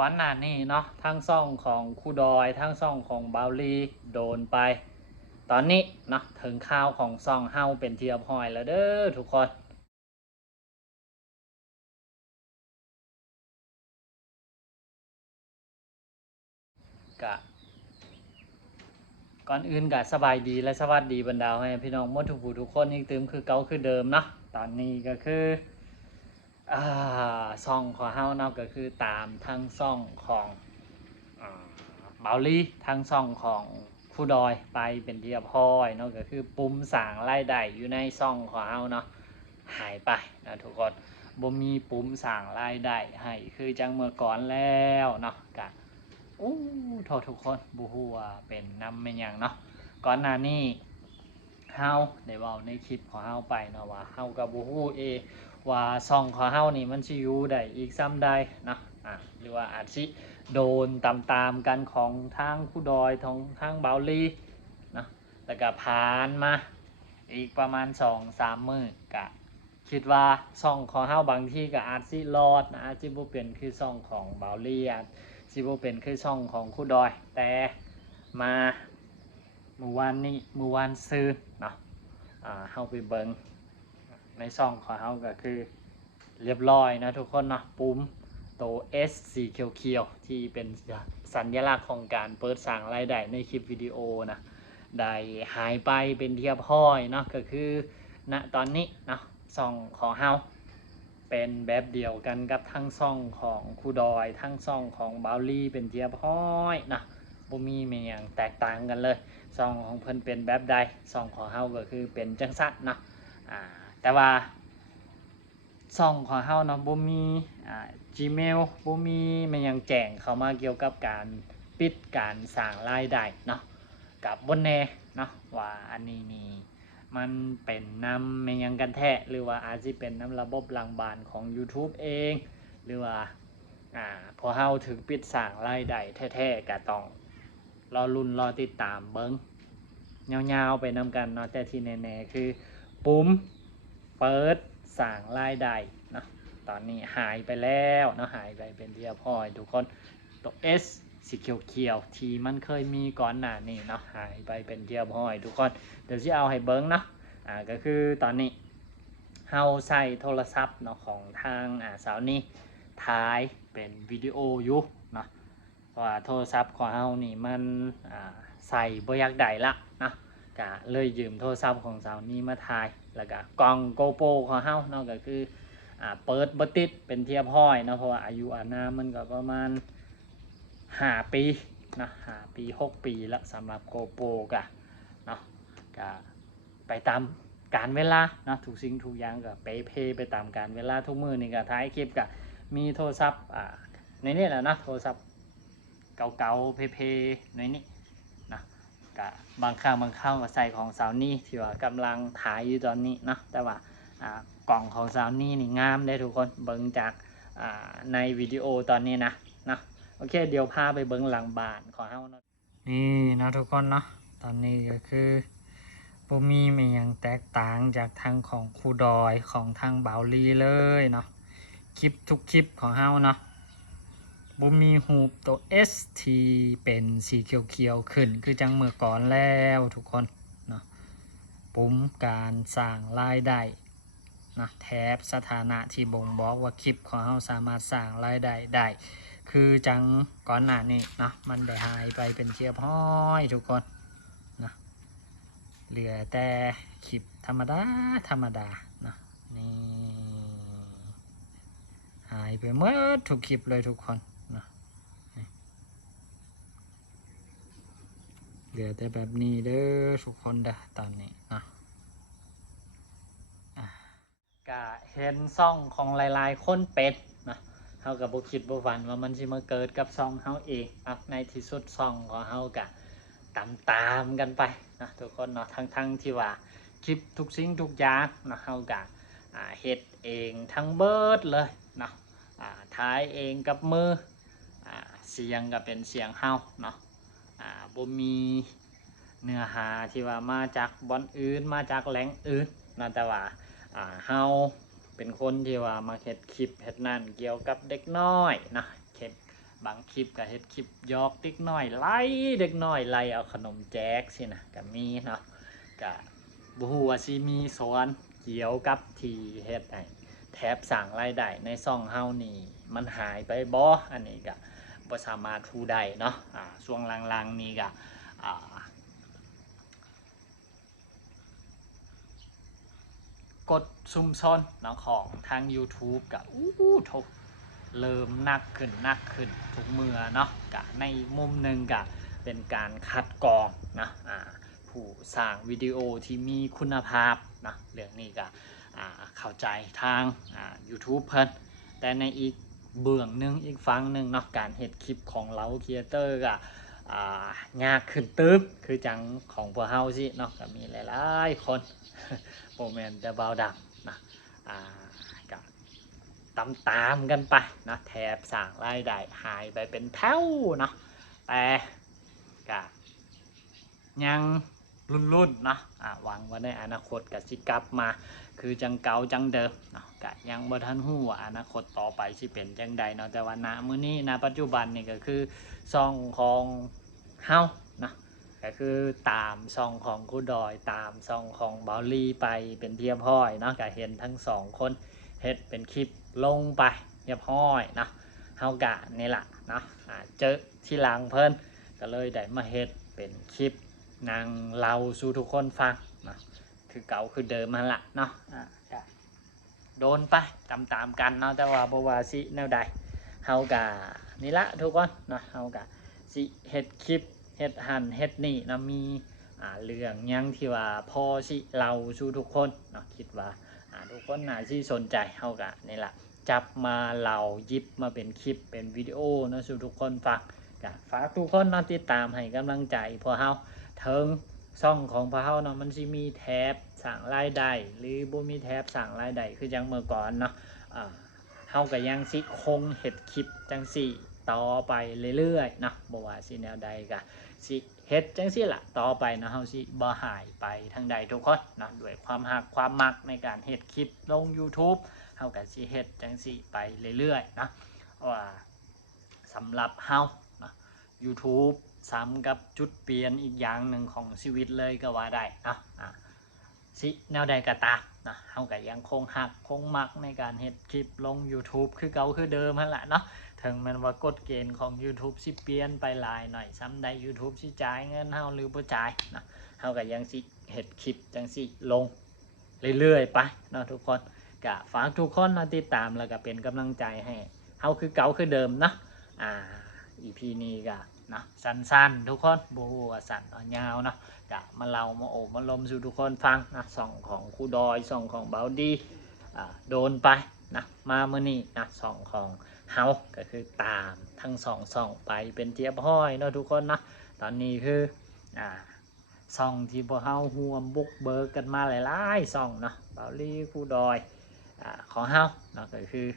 ก่อนหน้านี้เนาะทั้งซ่องของครูดอยทั้งซ่องของบาวลีโดนไปตอนนี้เนาะถึงข่าวของซ่องเฮาเป็นที่เรียบร้อยแล้วเด้อทุกคนกะก่อนอื่นกะสบายดีและสวัสดีบรรดาให้พี่น้องหมดทุกผู้ทุกคนอีกตืมคือเก่าคือเดิมเนาะตอนนี้ก็คือซ่องของเฮาเนาะก็คือตามทั้งซ่องของบาวลี่ทั้งซ่องของครูดอยไปเป็นที่เรียบร้อยเนาะก็คือปุ่มสั่งรายได้อยู่ในซ่องของเฮาเนาะหายไปนะทุกคนบ่มีปุ่มสั่งรายได้ให้คือจังเมื่อก่อนแล้วเนาะกะโทษทุกคนบ่ฮู้ว่าเป็นนำเป็นหยังเนาะก่อนหน้านี้เฮาได้เว้าในคลิปของเฮาไปเนาะว่าเฮาก็บ่ฮู้ว่าซ่องของเฮานี่มันสิอยู่ได้อีกซ้ำใดเนาะหรือว่าอาจสิโดนตามๆกันของทางครูดอยทางบาวลีเนาะแล้วก็ผ่านมาอีกประมาณ 2-3 มื้อกะคิดว่าซ่องของเฮาบางที่ก็อาจสิรอดนะอาจสิบ่เป็นคือซ่องของบาวลีอาจสิบ่เป็นคือซ่องของครูดอยแต่มาเมื่อวานซืนเนาะเฮาไปเบิ่งในซ่องของเฮาก็คือเรียบร้อยนะทุกคนเนาะปุ่มโต S สีเขียวๆที่เป็นสัญลักษณ์ของการเปิดสั่งรายได้ในคลิปวิดีโอนะได้หายไปเป็นที่เรียบร้อยเนาะก็คือณตอนนี้เนาะซ่องของเฮาเป็นแบบเดียวกันกับทั้งซ่องของครูดอยทั้งซ่องของบาวลี่เป็นที่เรียบร้อยนะบ่มีแม่หยังแตกต่างกันเลยซ่องของเพิ่นเป็นแบบใดซ่องของเฮาก็คือเป็นจังซั่นเนาะแต่ว่าซ่องของเฮาเนาะบ่มีGmail บ่มีมันยังแจ้งเข้ามาเกี่ยวกับการปิดการสร้างรายได้เนาะกับบ่แน่เนาะว่าอันนี้นี่มันเป็นนำแม่นยังกันแท้หรือว่าอาจสิเป็นนำระบบหลังบ้านของ YouTube เองหรือว่าพอเฮาถึงปิดสร้างรายได้แท้ๆก็ต้องรอลุ้นรอติดตามเบิ่งยาวๆไปนำกันเนาะแต่ที่แน่ๆคือปุ่มเปิดสร้างรายได้เนาะตอนนี้หายไปแล้วเนาะหายไปเป็นที่เรียบร้อยทุกคนตัว S สีเขียวๆที่มันเคยมีก่อนหน้านี้เนาะหายไปเป็นที่เรียบร้อยทุกคนเดี๋ยวสิเอาให้เบิ่งเนาะก็คือตอนนี้เฮาใส่โทรศัพท์เนาะของทางสาวนี้ถ่ายเป็นวิดีโออยู่เนาะเพราะว่าโทรศัพท์ของเฮานี่มันใส่บ่อยากได้ละเนาะก็เลยยืมโทรศัพท์ของสาวนี้มาถ่ายแล้วก็กล้องโกโปรของเฮาเนาะก็คือเปิดบ่ติดเป็นเทียบห้อยเนาะเพราะว่าอายุอานามมันก็ประมาณ5 ปีนะ5 ปี 6 ปีแล้วสำหรับโกโปรกะเนาะก็ไปตามการเวลาเนาะทุกสิ่งทุกอย่างก็ไปตามการเวลาทุกมื้อนี่ก็ถ่ายคลิปก็มีโทรศัพท์ในนี้แหละนะโทรศัพท์เก่าๆเพในนี้นะก็บางครั้งบางคราวก็ใส่ของสาวนี่ที่ว่ากำลังถ่ายอยู่ตอนนี้เนาะแต่ว่ากล่องของสาวนี่นี่งามได้ทุกคนเบิ่งจากในวิดีโอตอนนี้นะโอเคเดี๋ยวพาไปเบิ่งหลังบ้านของเฮาเนาะนี่นะทุกคนเนาะตอนนี้ก็คือบ่มีแม่หยังแตกต่างจากทางของครูดอยของทางบาวลีเลยเนาะคลิปทุกคลิปของเฮาเนาะบ่มีรูปตัว S ที่เป็นสีเขียวๆขึ้นคือจังเมื่อก่อนแล้วทุกคนเนาะปุ่มการสร้างรายได้นะแถบสถานะที่บ่งบอกว่าคลิปของเฮาสามารถสร้างรายได้ได้คือจังก่อนหน้านี้เนาะมันได้หายไปเป็นเทียบห้อยทุกคนนะเหลือแต่คลิปธรรมดานะนี่หายไปหมดทุกคลิปเลยทุกคนนะเหลือแต่แบบนี้เด้อทุกคนเด้อตอนนี้นะก็เห็นซ่องของหลายๆคนเป็ดนะเฮากับบ่คิดบ่ฝันว่ามันสิมาเกิดกับซ่องเฮาเองนะในที่สุดซ่องของเฮาก็ตามกันไปนะทุกคนเนาะทั้งที่ว่าคลิปทุกสิ่งทุกอย่างนะเฮาก็เฮ็ดเองทั้งเบิดเลยเนาะถ่ายเองกับมือเสียงก็เป็นเสียงเฮาเนาะบ่มีเนื้อหาที่ว่ามาจากบอนอื่นมาจากแหล่งอื่นนะแต่ว่าเฮาเป็นคนที่ว่ามาเฮ็ดคลิปเฮ็ดนั่นเกี่ยวกับเด็กน้อยนะเฮ็ด บางคลิปก็เฮ็ดคลิปยอกเด็กน้อยไล่เด็กน้อยไล่เอาขนมแจกสินะก็มีเนาะก็บ่ฮู้ว่าสิมีสอนเกี่ยวกับที่เฮ็ดให้แถบสร้างรายได้ในช่องเฮานี่มันหายไปบ่อันนี้ก็บ่สามารถรู้ได้เนาะช่วงหลังๆนี้ก็กดซุ่มซ่อนเนาะของทาง YouTube ก็ทุกเริ่มหนักขึ้นทุกเมื่อเนาะกะในมุมหนึ่งกะเป็นการคัดกรองนะผู้สร้างวิดีโอที่มีคุณภาพนะเรื่องนี้ก็เข้าใจทางYouTube เพิ่นแต่ในอีกเบื้องหนึ่งอีกฝั่งหนึ่งเนาะการเฮ็ดคลิปของเราครีเอเตอร์ก็ยากขึ้นตึ๊บคือจังของพวกเฮาสิเนาะก็มีหลายๆคนโมเมนต์แต่เบาดังนะก็ตามกันไปนะแถบสร้างรายได้หายไปเป็นแถวเนาะแต่ก็ยังรุ่นๆเนาะหวังว่าในอนาคตก็สิกลับมาคือจังเก่าจังเดิมเนาะก็ยังบ่ทันฮู้ว่าอนาคตต่อไปสิเป็นจังใดเนาะแต่ว่าณมื้อนี้ณปัจจุบันนี่ก็คือช่องของเฮานะก็คือตามช่องของครูดอยตามช่องของเบาลี่ไปเป็นเทียบห้อยเนาะก็เห็นทั้งสองคนเฮ็ดเป็นคลิปลงไปเรียบร้อยนะเฮากะนี่ล่ะเนาะเจอที่หลังเพิ่นก็เลยได้มาเฮ็ดเป็นคลิปนางเล่าสู่ทุกคนฟังนะคือเก่าคือเดิมมันละเนาะโดนไปตามกันเนาะแต่ว่าบ่ว่าสิแนวใดเฮากะนี่ละทุกคนเนาะเฮากะสิเฮ็ดคลิปเฮ็ดหันเฮ็ดนี่นะมีเรื่องยังที่ว่าพอสิเล่าสู่ทุกคนเนาะคิดว่าทุกคนน่าสิสนใจเฮากะนี่ละจับมาเล่าหยิบมาเป็นคลิปเป็นวิดีโอเนาะสู่ทุกคนฟังก็ฝากทุกคนเนาะติดตามให้กำลังใจพวกเฮาถึงช่องของพวกเฮาเนาะมันสิมีแท็บสร้างรายได้หรือบ่มีแท็บสร้างรายได้คือจังเมื่อก่อนเนาะเฮาก็ยังสิคงเฮ็ดคลิปจังซี่ต่อไปเรื่อยๆเนาะบ่ว่าสิแนวใดก็สิเฮ็ดจังซี่ล่ะต่อไปเนาะเฮาสิบ่หายไปทางใดทุกคนเนาะด้วยความรักความมักในการเฮ็ดคลิปลง YouTube เฮาก็สิเฮ็ดจังซี่ไปเรื่อยๆนะว่าสำหรับเฮานะ YouTube ซ้ำกับจุดเปลี่ยนอีกอย่างหนึ่งของชีวิตเลยก็ว่าได้นะสิแนวใดก็ตามนะเฮาก็ยังคงหักคงมักในการเฮ็ดคลิปลง YouTube คือเก่าคือเดิมนั่นแหละเนาะถึงแม้ว่ากฎเกณฑ์ของ YouTube สิเปลี่ยนไปหลายหน่อยซ้ำใด YouTube สิจ่ายเงินเฮาหรือบ่จ่ายนะเฮาก็ยังสิเฮ็ดคลิปจังสิลงเรื่อยๆไปเนาะทุกคนก็ฝากทุกคนมาติดตามแล้วก็เป็นกำลังใจให้เฮาคือเก่าคือเดิมนะEP นี้ก็นะสั้นๆทุกคนบ่ฮู้ว่าสั้นหรือยาวเนาะก็มาเล่ามาโอบมาลมสู่ทุกคนฟังนะช่องของครูดอยช่องของเบาดีโดนไปนะมามื้อนี้นะช่องของเฮาก็คือตามทั้งช่องไปเป็นเทียบห้อยเนาะทุกคนนะตอนนี้คือช่องที่พวกเฮาร่วมบุกเบิกกันมาหลายๆช่องเนาะเบาลีครูดอยของเฮาเนาะก็คือ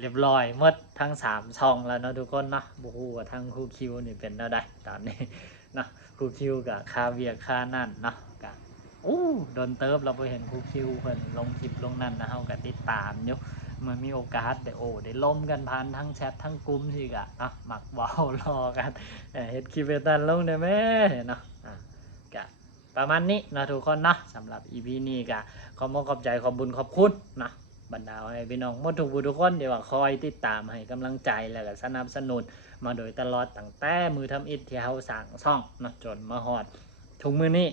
เรียบร้อยหมดทั้ง3ช่องแล้วเนาะทุกคนเนาะบ่ฮู้ว่าทั้งครูคิวนี่เป็นแนวใดตอนนี้เนาะครูคิวก็ค่าเวียกค่านั่นเนาะก็โดนเติบเราบ่เห็นครูคิวเพิ่นลงคลิปลงนั่นนะเฮาก็ติดตามอยู่มันมีโอกาสได้ล้มกันผ่านทั้งแชททั้งกลุ่มสิก็มักเว้ารอกันเฮ็ดคลิปให้ตันลงได้แม่เนาะก็ประมาณนี้นะทุกคนเนาะสำหรับ EP นี้ก็ขอบใจขอบบุญขอบคุณนะบรรดาให้พี่น้องหมดทุกคนเดี๋ยวคอยติดตามให้กำลังใจแล้วก็สนับสนุนมาโดยตลอดตั้งแต่มือทำอิฐที่เฮาสร้างช่องนะจนมาฮอดทุกมื้อนี้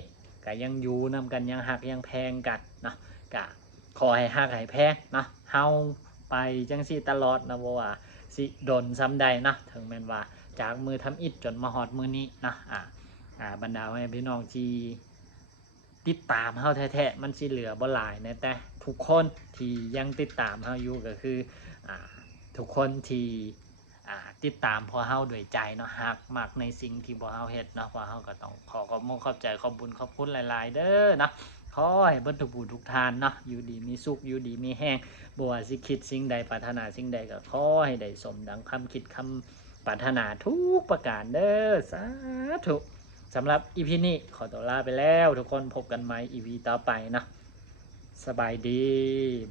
ก็ยังอยู่นำกันยังหักยังแพงกันนะก็ขอให้หักให้แพงนะเฮาไปจังซี่ตลอดนะบ่ว่าสิดนซ้ำใดนะถึงแม้ว่าจากมือทำอิฐจนมาฮอดมื้อนี้นะบรรดาให้พี่น้องที่ติดตามเฮาแท้ๆมันสิเหลือบ่หลายนะแต่ทุกคนที่ยังติดตามเฮาอยู่ก็คือทุกคนที่ติดตามพอเฮาด้วยใจเนาะฮักมักในสิ่งที่พอเฮาเฮ็ดเนาะพอเฮาก็ต้องขอบใจขอบบุญขอบคุณหลายๆเด้อเนาะขอให้เบิดทุกท่านเนาะอยู่ดีมีสุขอยู่ดีมีแห้งบ่ว่าสิคิดสิ่งใดปรารถนาสิ่งใดก็ขอให้ได้สมดังคำคิดคำปรารถนาทุกประการเด้อสาธุสำหรับ EP นี้ขอตัวลาไปแล้วทุกคนพบกันใหม่ EP ต่อไปนะสบายดี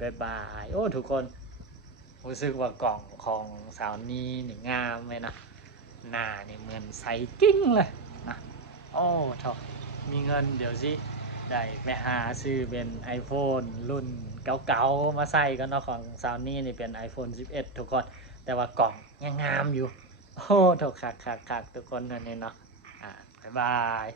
บ๊ายบายทุกคน รู้สึกว่ากล่องของสาวนี้นี่งามเลยนะหน้านี่เหมือนใสกิ้งเลยนะโอ้โถมีเงินเดี๋ยวสิได้ไปหาซื้อเป็น iPhone รุ่นเก่าๆมาใส่กันเนาะของสาวนี้นี่เป็น iPhone 11 ทุกคนแต่ว่ากล่องยังงามอยู่โอ้โถคักทุกคนนั่นนี่เนาะบ๊ายบาย